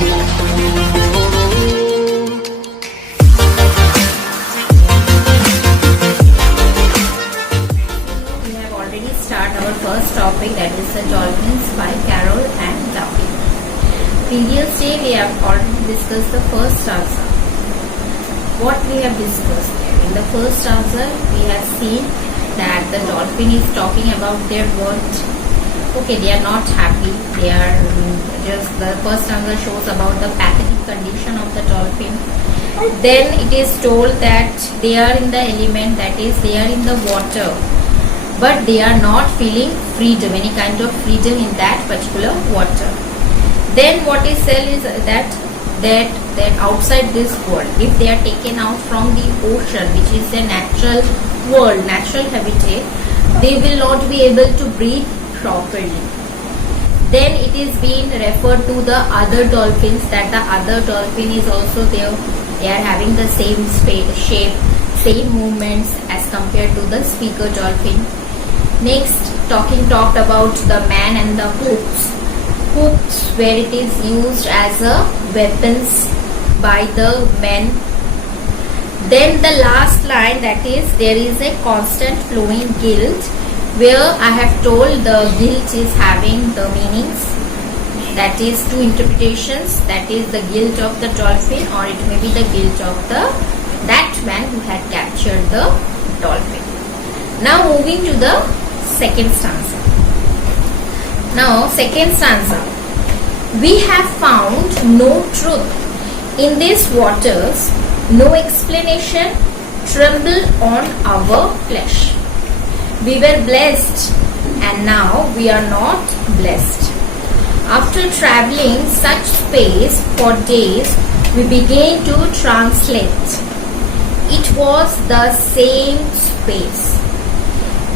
Our first topic, that is the dolphins by Carroll and Duffy. Previous day we have already discussed the first answer. What we have discussed there? In the first answer we have seen that the dolphin is talking about their what? Okay, they are not happy. They are just, the first answer shows about the pathetic condition of the dolphin. Then it is told that they are in the element, that is they are in the water, but they are not feeling freedom, any kind of freedom in that particular water. Then what is said is that outside this world, if they are taken out from the ocean, which is their natural world, natural habitat, they will not be able to breathe properly. Then it is being referred to the other dolphins, that the other dolphin is also there. They are having the same shape, same movements as compared to the speaker dolphin. Next, talked about the man and the hooks where it is used as a weapons by the men. Then the last line, that is there is a constant flowing guilt, where I have told the guilt is having the meanings, that is two interpretations, that is the guilt of the dolphin, or it may be the guilt of that man who had captured the dolphin. Now moving to the second stanza. Now second stanza. We have found no truth in these waters, no explanation tremble on our flesh. We were blessed and now we are not blessed. After traveling such space for days, we began to translate. It was the same space.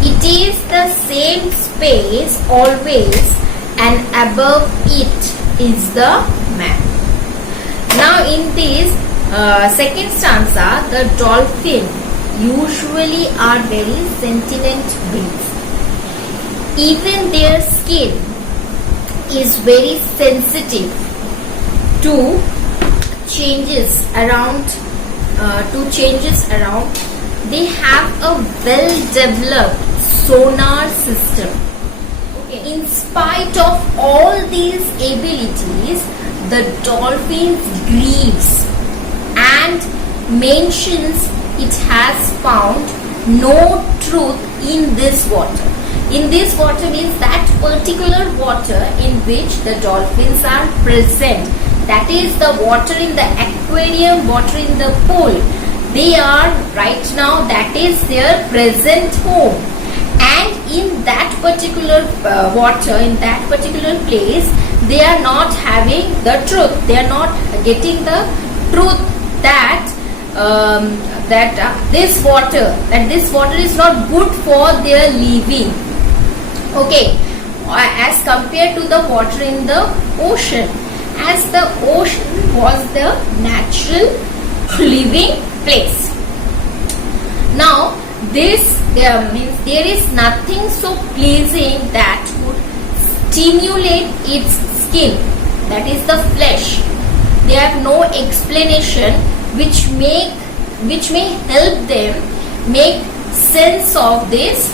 It is the same space always, and above it is the man. Now in this second stanza, the dolphin usually are very sentient beings. Even their skin is very sensitive to changes around. They have a well-developed sonar system. Okay. In spite of all these abilities, the dolphin grieves and mentions it has found no truth in this water. In this water means that particular water in which the dolphins are present. That is the water in the aquarium, water in the pool. They are right now, that is their present home. And in that particular water, in that particular place, they are not having the truth. They are not getting the truth that this water is not good for their living. Okay, as compared to the water in the ocean, as the ocean was the natural living place. Now this means there is nothing so pleasing that would stimulate its skin, that is the flesh. They have no explanation which may help them make sense of this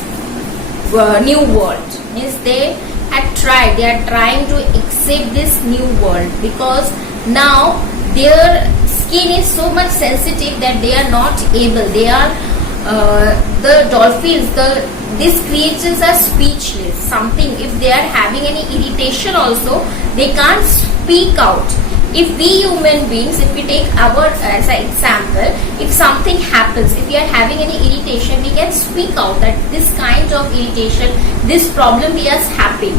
new world. Means they are trying to accept this new world, because now their skin is so much sensitive that they are not able. They are the dolphins, these creatures are speechless. Something, if they are having any irritation also, they can't speak out. If we human beings, if we take our as an example, if something happens, if we are having any irritation, we can speak out that this kind of irritation, this problem is happening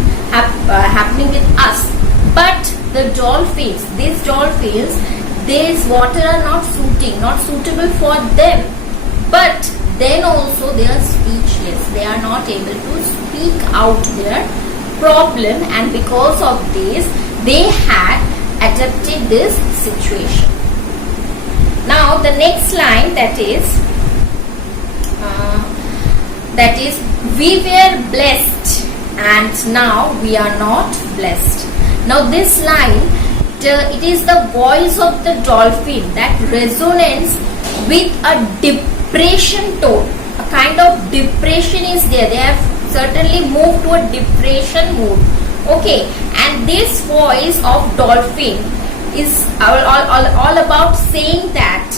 with us. But the dolphins, this water are not suitable for them. But then also they are speechless. They are not able to speak out their problem, and because of this, they had adapted this situation. Now the next line, that is we were blessed and now we are not blessed. Now this line it is the voice of the dolphin that resonates with a depression tone. A kind of depression is there. They have certainly moved to a depression mood. Okay, and this voice of dolphin is all about saying that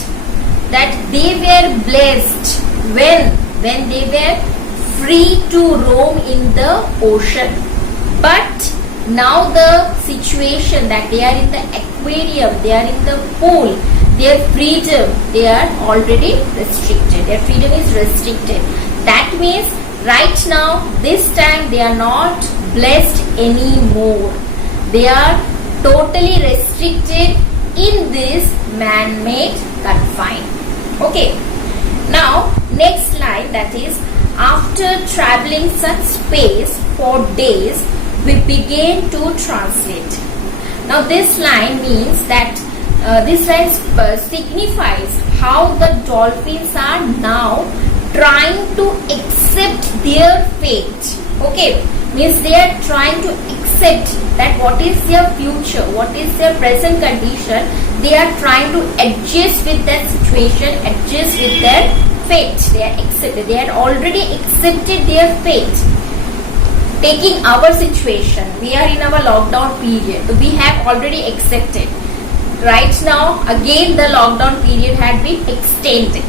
they were blessed when they were free to roam in the ocean. But now the situation that they are in the aquarium, they are in the pool, their freedom, they are already restricted. Their freedom is restricted. That means right now, this time they are not blessed anymore. They are totally restricted in this man-made confine. Okay. Now, next line, that is, after traveling such space for days, we began to translate. Now, this line means that this line signifies how the dolphins are now trying to accept their fate. Okay, means they are trying to accept that what is their future, what is their present condition. They are trying to adjust with that situation, adjust with their fate. They are accepted. They had already accepted their fate. Taking our situation, we are in our lockdown period. We have already accepted. Right now, again the lockdown period had been extended.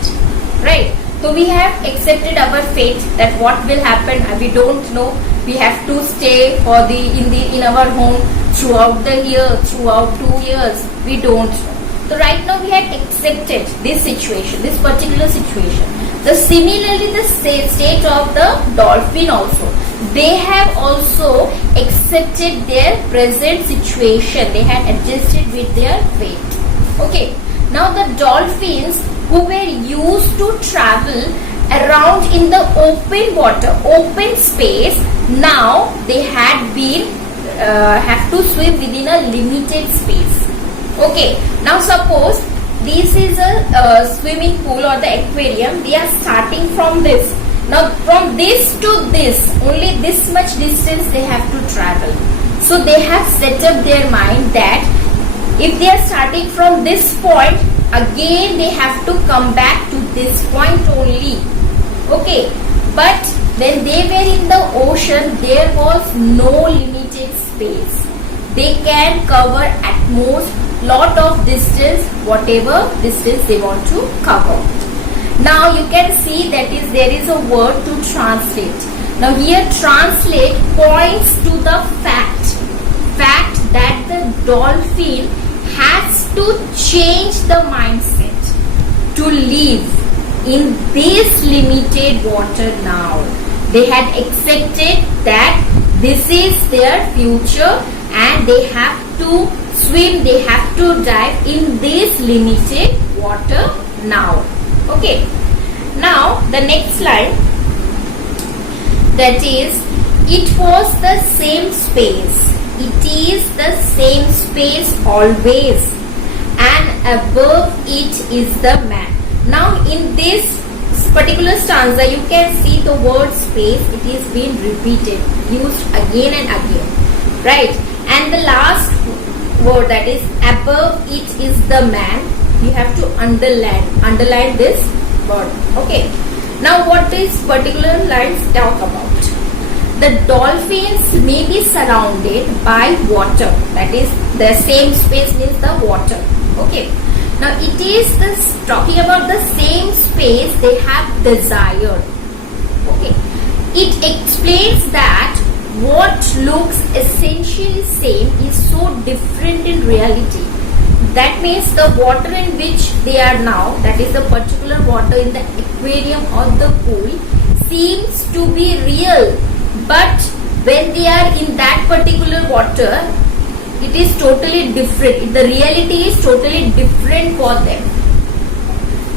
Right? So we have accepted our fate, that what will happen, we don't know. We have to stay in our home throughout the year, throughout 2 years. We don't know. So right now we have accepted this situation, this particular situation. Similarly, the state of the dolphin also. They have also accepted their present situation. They had adjusted with their fate. Okay. Now the dolphins who were used to travel around in the open water, open space, now they have to swim within a limited space. Okay. Now suppose this is a swimming pool or the aquarium. They are starting from this. Now from this to this, only this much distance they have to travel. So they have set up their mind that if they are starting from this point, again they have to come back to this point only. Okay. But when they were in the ocean, there was no limited space. They can cover at most lot of distance, whatever distance they want to cover. Now you can see that there is a word to translate. Now here translate points to the fact that the dolphin has to change the mindset to live in this limited water now. They had accepted that this is their future and they have to swim, they have to dive in this limited water now. Okay. Now the next line, that is, it was the same space. It is the same space always, and above it is the man. Now in this particular stanza, you can see the word space. It is being repeated, used again and again, right? And the last word, that is above it is the man, you have to underline this word. Okay. Now what these particular lines talk about? The dolphins may be surrounded by water, that is the same space means the water. Okay. Now it is talking about the same space they have desired. Okay. It explains that what looks essentially same is so different in reality. That means the water in which they are now, that is the particular water in the aquarium or the pool, seems to be real. But when they are in that particular water, it is totally different. The reality is totally different for them.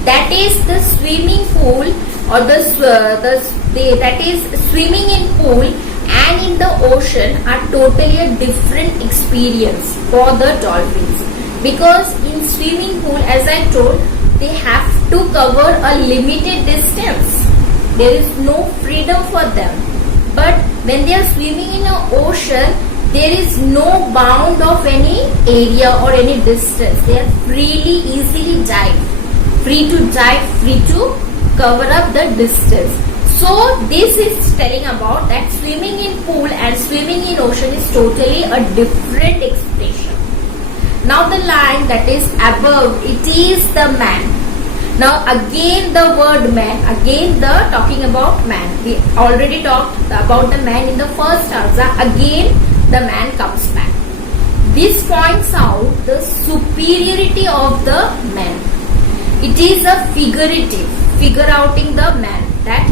That is the swimming pool or that is swimming in pool and in the ocean are totally a different experience for the dolphins. Because in swimming pool, as I told, they have to cover a limited distance. There is no freedom for them. But when they are swimming in an ocean, there is no bound of any area or any distance. They are freely, easily dive, free to dive, free to cover up the distance. So this is telling about that swimming in pool and swimming in ocean is totally a different expression. Now the line that is above, it is the man. Now again the word man, again the talking about man. We already talked about the man in the first stanza. Again the man comes back. This points out the superiority of the man. It is a figurative, figure outing the man, that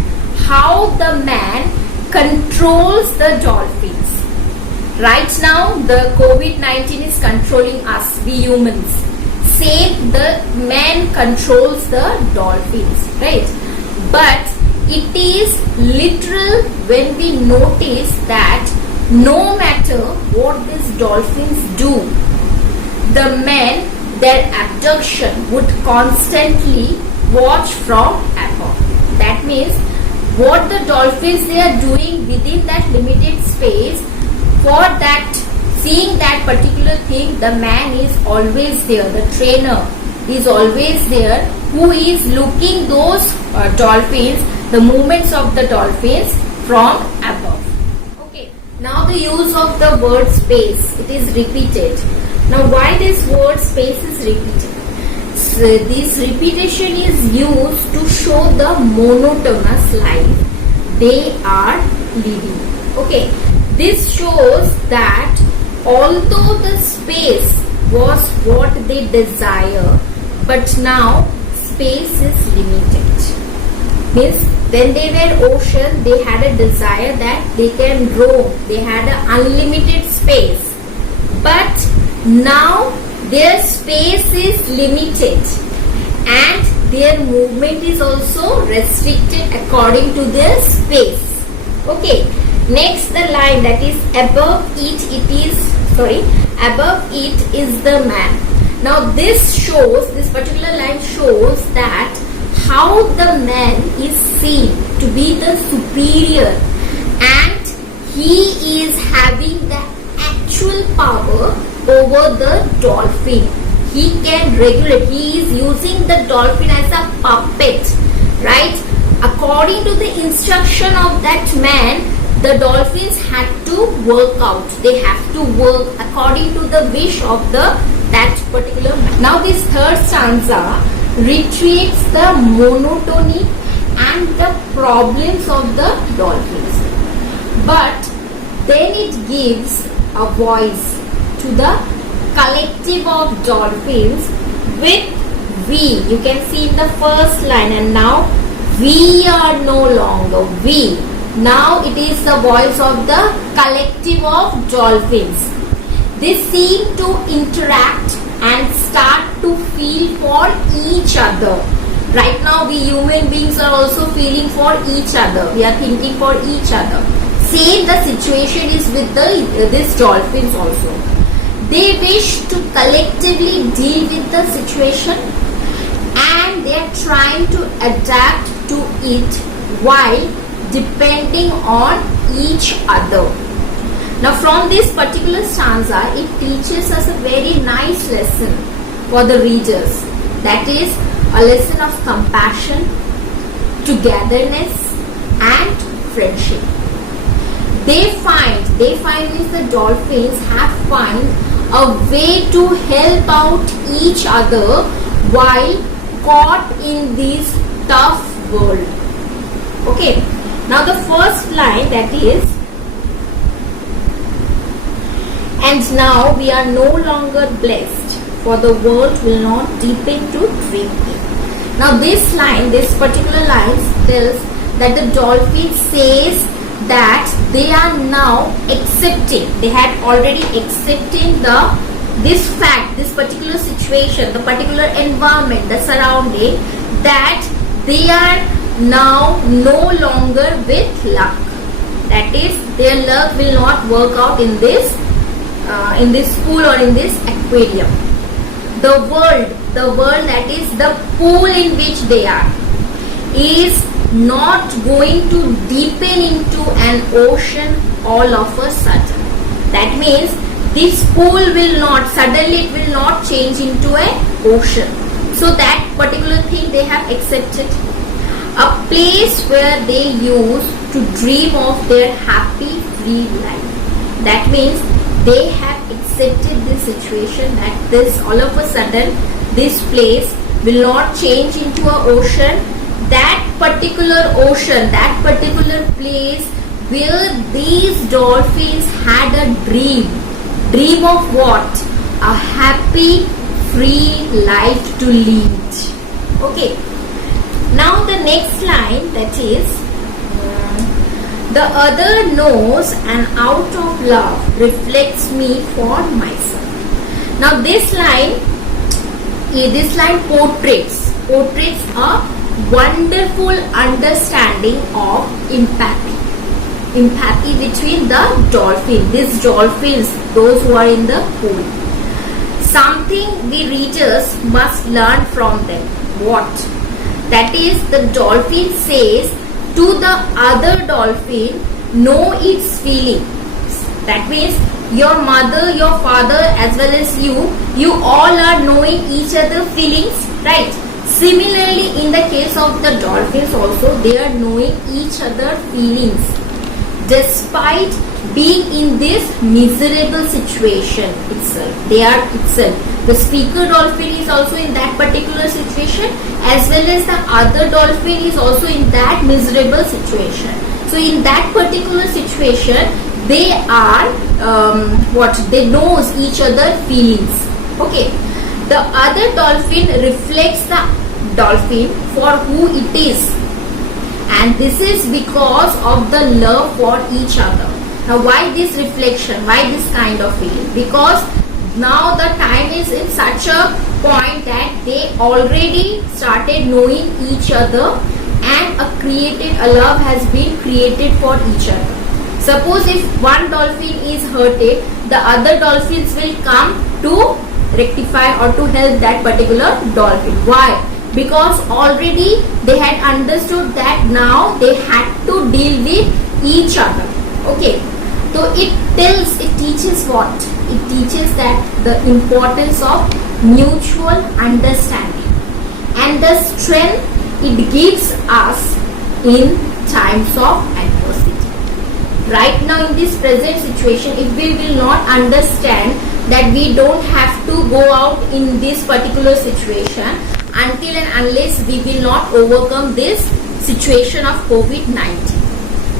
how the man controls the dolphins. Right now the COVID-19 is controlling us, we humans. Same, the man controls the dolphins, right? But it is literal when we notice that no matter what these dolphins do, the men, their abduction would constantly watch from above. That means what the dolphins they are doing within that limited space, for that seeing that particular thing, the man is always there, the trainer is always there, who is looking those dolphins, the movements of the dolphins from above. Okay, now the use of the word space, it is repeated. Now why this word space is repeated? So this repetition is used to show the monotonous life they are living. Okay, this shows that although the space was what they desire, but now space is limited. Means when they were ocean, they had a desire that they can roam, they had an unlimited space. But now their space is limited and their movement is also restricted according to their space. Okay, next the line that is above it is the man. Now this shows, this particular line shows that how the man is seen to be the superior and he is having the actual power over the dolphin. He can regulate, he is using the dolphin as a puppet, right? According to the instruction of that man, the dolphins had to work out. They have to work according to the wish of that particular man. Now this third stanza reiterates the monotony and the problems of the dolphins. But then it gives a voice to the collective of dolphins with we. You can see in the first line, and now we are no longer we. Now it is the voice of the collective of dolphins. They seem to interact and start to feel for each other. Right now we human beings are also feeling for each other. We are thinking for each other. Same the situation is with these dolphins also. They wish to collectively deal with the situation and they are trying to adapt to it while depending on each other. Now from this particular stanza, it teaches us a very nice lesson for the readers. That is a lesson of compassion, togetherness and friendship. They find means the dolphins have find a way to help out each other while caught in this tough world. Okay, now the first line that is, and now we are no longer blessed, for the world will not deepen to drink in. Now this line, this particular line tells that the dolphin says that they are now accepting, they had already accepting this fact, this particular situation, the particular environment, the surrounding, that they are now no longer with luck. That is, their luck will not work out in this pool or in this aquarium. The world that is the pool in which they are, is not going to deepen into an ocean all of a sudden. That means this pool will not, suddenly it will not change into an ocean. So that particular thing they have accepted. A place where they used to dream of their happy, free life. That means they have accepted this situation, that this all of a sudden this place will not change into an ocean. That particular ocean, that particular place where these dolphins had a dream. Dream of what? A happy, free life to lead. Okay. Now the next line, that is, the other knows and out of love reflects me for myself. Now this line portrays a wonderful understanding of empathy between the dolphin, these dolphins, those who are in the pool. Something we readers must learn from them. What? That is, the dolphin says to the other dolphin, know its feelings. That means your mother, your father, as well as you all are knowing each other feelings, right? Similarly, in the case of the dolphins also, they are knowing each other feelings despite being in this miserable situation itself. They are itself. The speaker dolphin is also in that particular situation, as well as the other dolphin is also in that miserable situation. So in that particular situation, they are they knows each other feelings. Okay. The other dolphin reflects the dolphin for who it is, and this is because of the love for each other. Now why this reflection, why this kind of feeling? Because now the time is in such a point that they already started knowing each other, and a love has been created for each other. Suppose if one dolphin is hurted, the other dolphins will come to rectify or to help that particular dolphin. Why? Because already they had understood that now they had to deal with each other. Okay. So it teaches what? It teaches that the importance of mutual understanding and the strength it gives us in times of adversity. Right now in this present situation, if we will not understand that we don't have to go out in this particular situation until and unless we will not overcome this situation of COVID-19.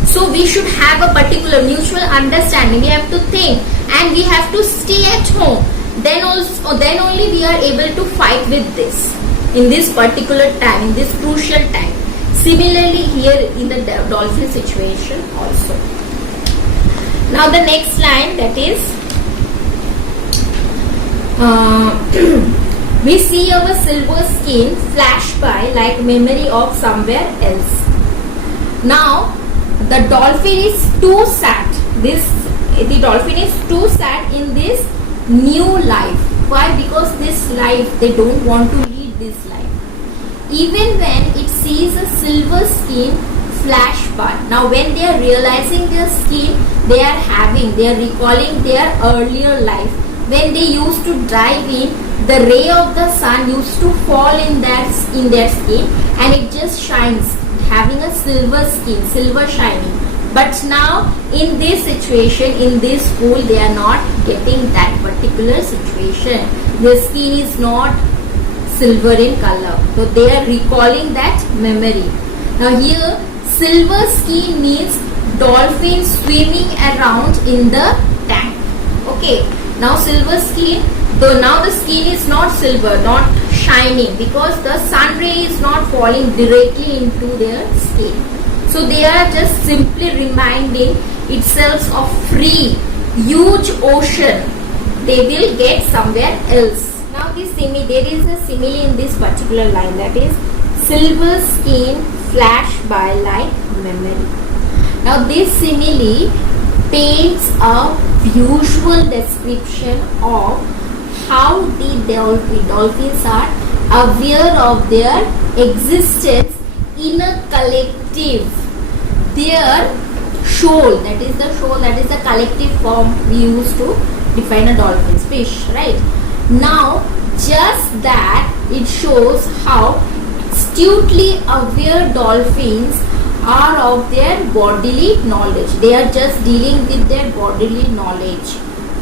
So we should have a particular mutual understanding. We have to think and we have to stay at home. Then only we are able to fight with this in this particular time, in this crucial time. Similarly here in the dolphin situation also. Now the next line, that is, we see our silver skin flash by like memory of somewhere else. Now the dolphin is too sad. The dolphin is too sad in this new life. Why? Because this life, they don't want to lead this life. Even when it sees a silver skin flash by. Now when they are realizing their skin they are recalling their earlier life. When they used to dive in, the ray of the sun used to fall in their skin and it just shines, having a silver skin, silver shining. But now in this situation, in this pool, they are not getting that particular situation. Their skin is not silver in color. So they are recalling that memory. Now here, silver skin means dolphin swimming around in the tank. Okay. Now silver skin, though now the skin is not silver, not shining, because the sun ray is not falling directly into their skin. So they are just simply reminding itself of free, huge ocean. They will get somewhere else. Now there is a simile in this particular line, that is, silver skin flash by like memory. Now this simile paints a visual description of how the dolphins are aware of their existence in a collective. Their shoal. That is the shoal, that is the collective form we use to define a dolphin's fish, right? Now just that it shows how astutely aware dolphins are of their bodily knowledge. They are just dealing with their bodily knowledge.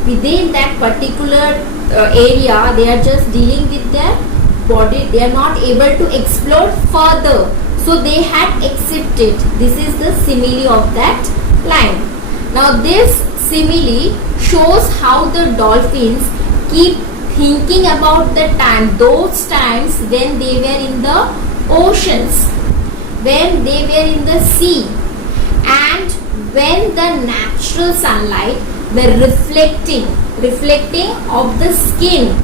Within that particular area, they are just dealing with their body. They are not able to explore further. So they had accepted. This is the simile of that line. Now this simile shows how the dolphins keep thinking about the time, those times when they were in the oceans, when they were in the sea, and when the natural sunlight were reflecting of the skin,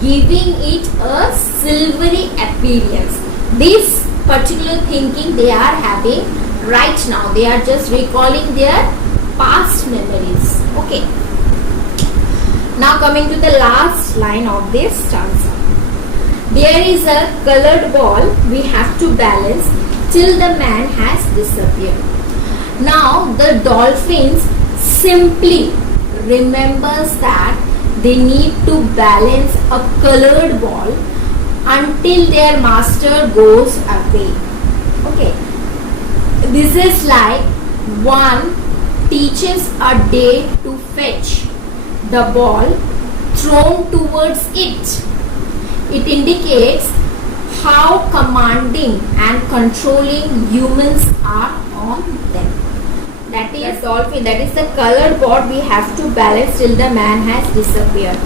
giving it a silvery appearance. This particular thinking they are having right now. They are just recalling their past memories. Okay. Now coming to the last line of this stanza. There is a colored ball we have to balance till the man has disappeared. Now the dolphins simply remembers that they need to balance a colored ball until their master goes away. Okay. This is like one teaches a day to fetch the ball thrown towards it. It indicates how commanding and controlling humans are on them. That is dolphin, that is the colored ball we have to balance till the man has disappeared.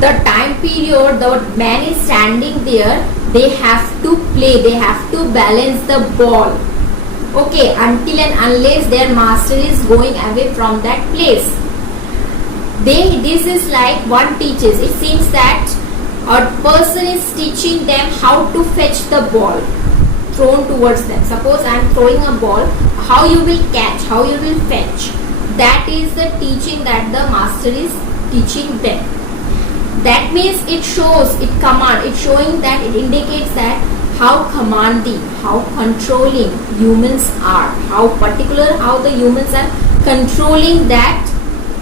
The time period the man is standing there, they have to play, they have to balance the ball. Okay, until and unless their master is going away from that place. This is like one teaches. It seems that a person is teaching them how to fetch the ball thrown towards them. Suppose I am throwing a ball, how you will catch, how you will fetch. That is the teaching that the master is teaching them. That means it shows, it showing that it indicates that how commanding, how controlling humans are, how particular, how the humans are controlling that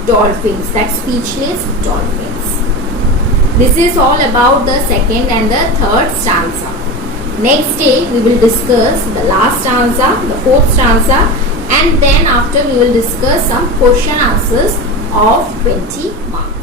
dolphins, that speechless dolphins. This is all about the second and the third stanza. Next day we will discuss the last stanza, the fourth stanza, and then after we will discuss some question answers of 20 marks.